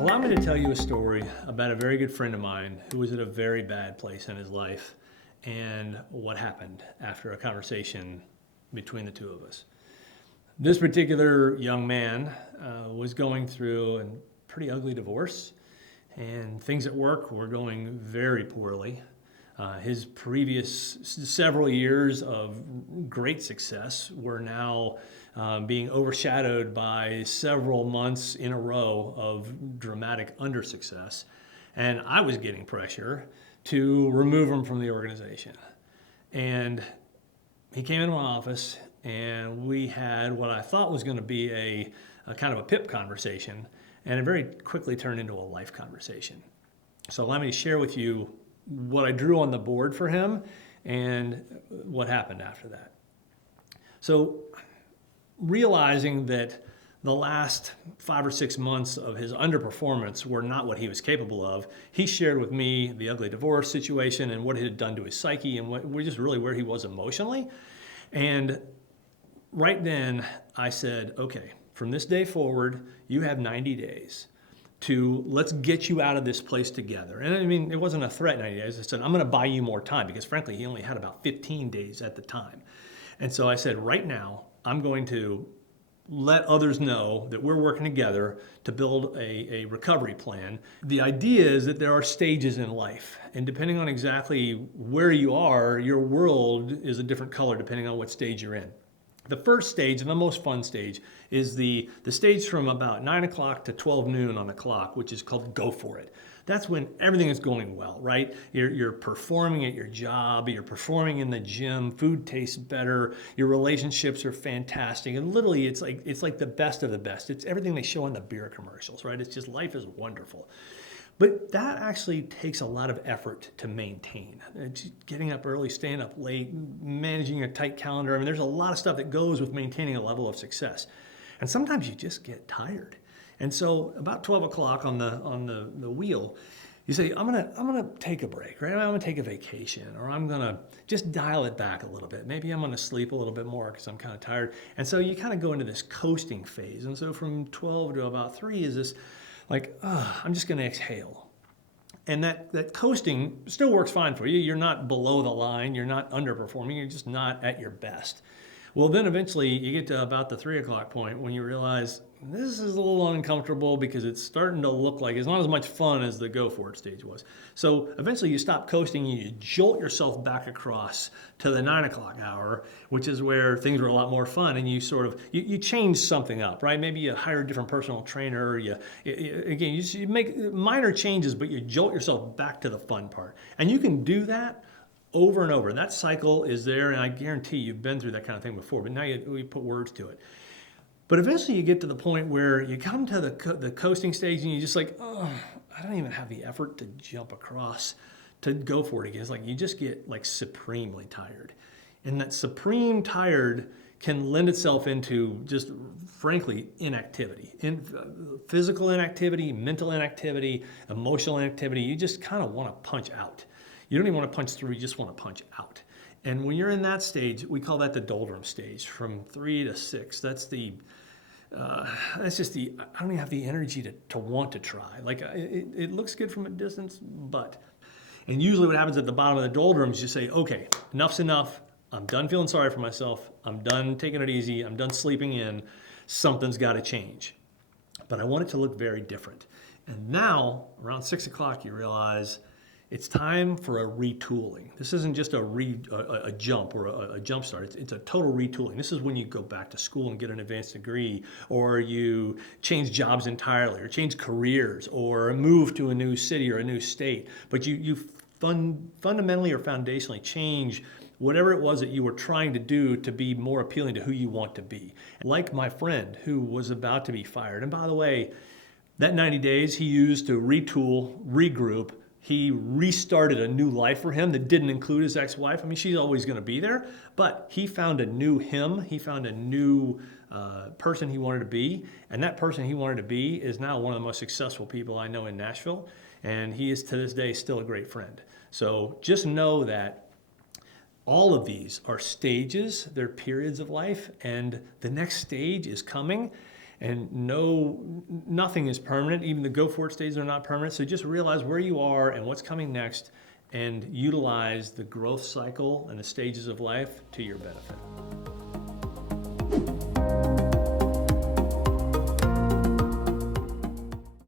Allow me to tell you a story about a very good friend of mine who was at a very bad place in his life and what happened after a conversation between the two of us. This particular young man was going through a pretty ugly divorce, and things at work were going very poorly. His previous several years of great success were now being overshadowed by several months in a row of dramatic under-success. And I was getting pressure to remove him from the organization. And he came into my office, and we had what I thought was going to be a kind of a PIP conversation, and it very quickly turned into a life conversation. So let me share with you what I drew on the board for him and what happened after that. So realizing that the last 5 or 6 months of his underperformance were not what he was capable of, he shared with me the ugly divorce situation and what it had done to his psyche and what just really where he was emotionally. And right then I said, okay, from this day forward, you have 90 days to let's get you out of this place together. And I mean, it wasn't a threat 90 days. I said, I'm going to buy you more time because frankly, he only had about 15 days at the time. And so I said, right now, I'm going to let others know that we're working together to build a recovery plan. The idea is that there are stages in life, and depending on exactly where you are, your world is a different color depending on what stage you're in. The first stage, and the most fun stage, is the stage from about 9 o'clock to 12 noon on the clock, which is called go for it. That's when everything is going well, right? You're performing at your job, you're performing in the gym, food tastes better, your relationships are fantastic, and literally it's like the best of the best. It's everything they show on the beer commercials, right? It's just life is wonderful. But that actually takes a lot of effort to maintain. Getting up early, staying up late, managing a tight calendar. I mean, there's a lot of stuff that goes with maintaining a level of success. And sometimes you just get tired. And so about 12 o'clock on the wheel, you say, I'm gonna take a break, right? I'm gonna take a vacation, or I'm gonna just dial it back a little bit. Maybe I'm gonna sleep a little bit more because I'm kind of tired. And so you kind of go into this coasting phase. And so from 12 to about 3 is this like, I'm just gonna exhale. And that coasting still works fine for you. You're not below the line, you're not underperforming, you're just not at your best. Well, then eventually you get to about the 3 o'clock point when you realize this is a little uncomfortable because it's starting to look like it's not as much fun as the go for it stage was. So eventually you stop coasting and you jolt yourself back across to the 9 o'clock hour, which is where things were a lot more fun, and you sort of, you change something up, right? Maybe you hire a different personal trainer, you make minor changes, but you jolt yourself back to the fun part. And you can do that over and over. That cycle is there, and I guarantee you've been through that kind of thing before, but now we put words to it. But eventually you get to the point where you come to the coasting stage and you just like, I don't even have the effort to jump across to go for it again. It's like you just get like supremely tired. And that supreme tired can lend itself into just frankly inactivity. Physical inactivity, mental inactivity, emotional inactivity. You just kind of want to punch out. You don't even want to punch through, you just want to punch out. And when you're in that stage, we call that the Doldrums stage, from 3 to 6. That's just I don't even have the energy to want to try. Like it looks good from a distance, but. And usually what happens at the bottom of the Doldrums, you say, okay, enough's enough. I'm done feeling sorry for myself. I'm done taking it easy. I'm done sleeping in. Something's got to change. But I want it to look very different. And now, around 6 o'clock, you realize it's time for a retooling. This isn't just a jump or a jump start. It's a total retooling. This is when you go back to school and get an advanced degree, or you change jobs entirely, or change careers, or move to a new city or a new state. But you fundamentally or foundationally change whatever it was that you were trying to do to be more appealing to who you want to be. Like my friend who was about to be fired. And by the way, that 90 days he used to retool, regroup. He restarted a new life for him that didn't include his ex-wife. I mean, she's always going to be there, but he found a new him. He found a new person he wanted to be, and that person he wanted to be is now one of the most successful people I know in Nashville, and he is to this day still a great friend. So just know that all of these are stages, they're periods of life, and the next stage is coming. And nothing is permanent. Even the go for it stages are not permanent. So just realize where you are and what's coming next, and utilize the growth cycle and the stages of life to your benefit.